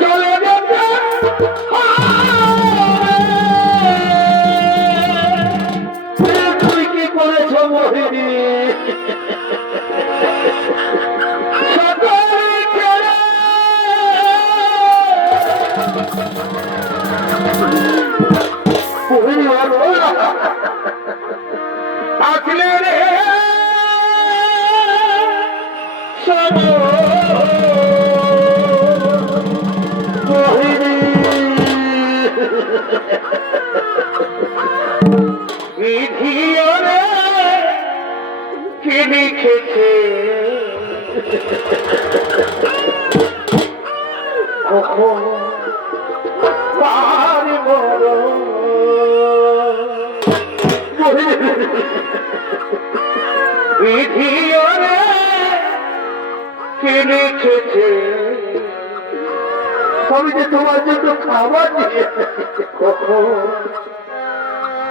চলে যেতে তুই কি করেছ মোহিনী আসলে রে কি লিখেছে কখন পারব বিধিওরে কি লিখেছে আমি যে তোমার জন্য খাবার দিয়ে কখন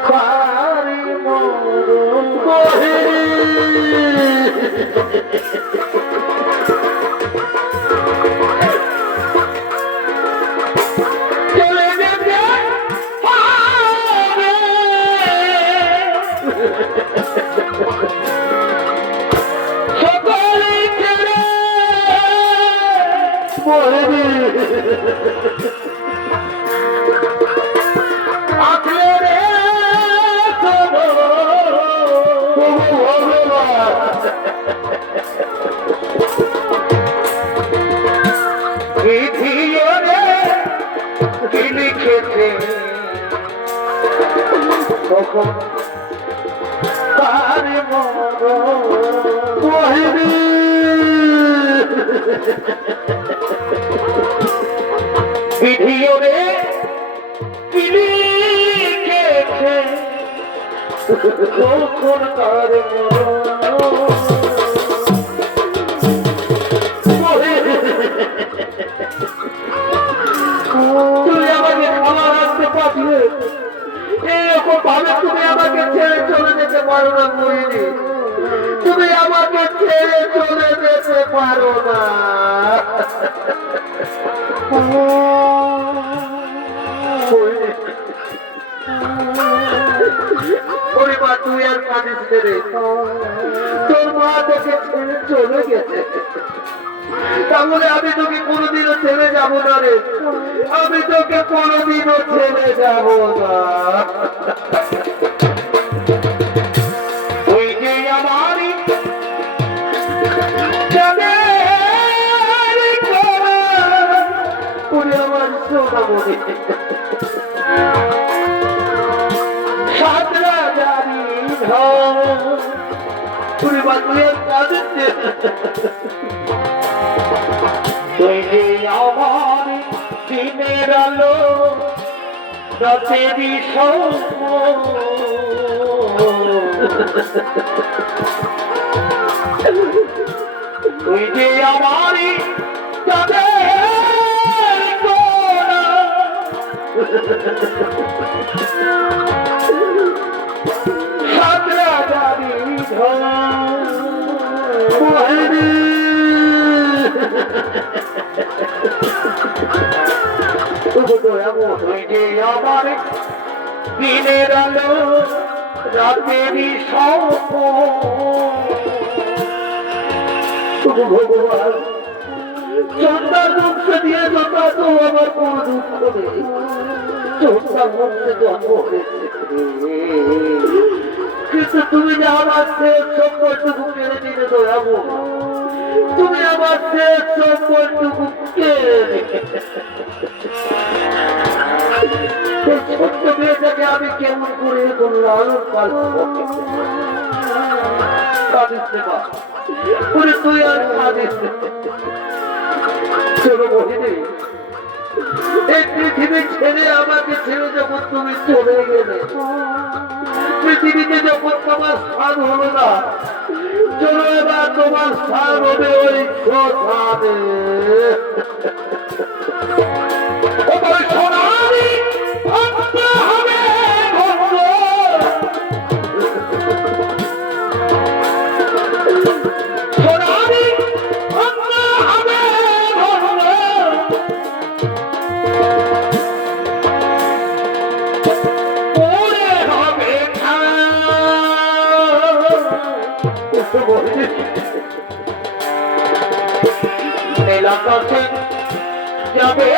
পারিব লিখেছে কখন পারিব ভিডিওরে কি লিখেছে কখন পারিব তুই আমাকে খাবার আনতে পাঠিয়ে এরকম ভাবে তুমি আমাকে ছেড়ে চলে যেতে পারো না মোহিনী তুমি আমাকে ছেড়ে চলে যেতে পারো না পরিবার তুই আর কাঁদিস রে তোর মা তোকে ছেড়ে চলে গেছে তাহলে আমি তোকে কোনোদিনও ছেড়ে যাবো না রে আমি তোকে কোনোদিনও ছেড়ে যাবো না ওই যে আমারই আমার সোনামণি সাতরা জানি পরিবার তুই আর কাঁদিস তুই যে আমার দিনের আলো রাতেরই স্বপ্ন তুই যে আমারই সাতরা জানি আমার দিনের আলো রাতেরই স্বপ্ন ভগবান চন্দ্রার বংশ দিয়ে যথা তো আমার কোন দুঃখ নেই চন্দ্রার বংশে জন্ম হয়েছে কিন্তু তুমি যে আমার শেষ সম্পর্কটুকু কেড়ে নিলে দয়াবো তুমি আমার শেষ সম্পর্কটুকু কেড়ে নিলে ছোট্ট মেয়েটাকে আমি কেমন করে এখন লালন পালন করে তুই আর কাঁদিস চলো মোহিনী এই পৃথিবী ছেড়ে আমাকে ছেড়ে যখন তুমি চলে গেলে পৃথিবীতে যখন তোমার স্থান হলো না চলো এবার তোমার স্থান হবে ওই শ্মশানে নীলাকাশে যাবে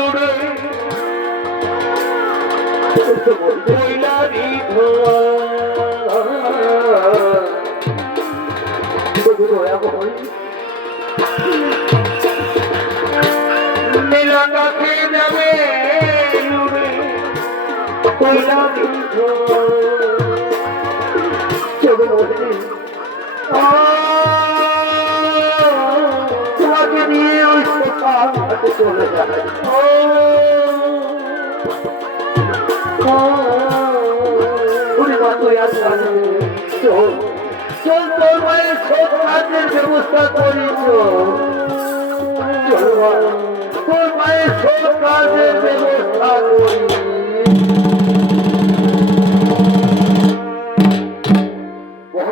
উড়ে কৈলারি ধোয়া নীলাকাশে যাবে উড়ে কৈলারি ধোয়া তোমাকে নিয়ে ওই হাতে চলে যায় চল তোর মায়ের সব কাজের ব্যবস্থা করিস তোর মায়ের সব কাজের ব্যবস্থা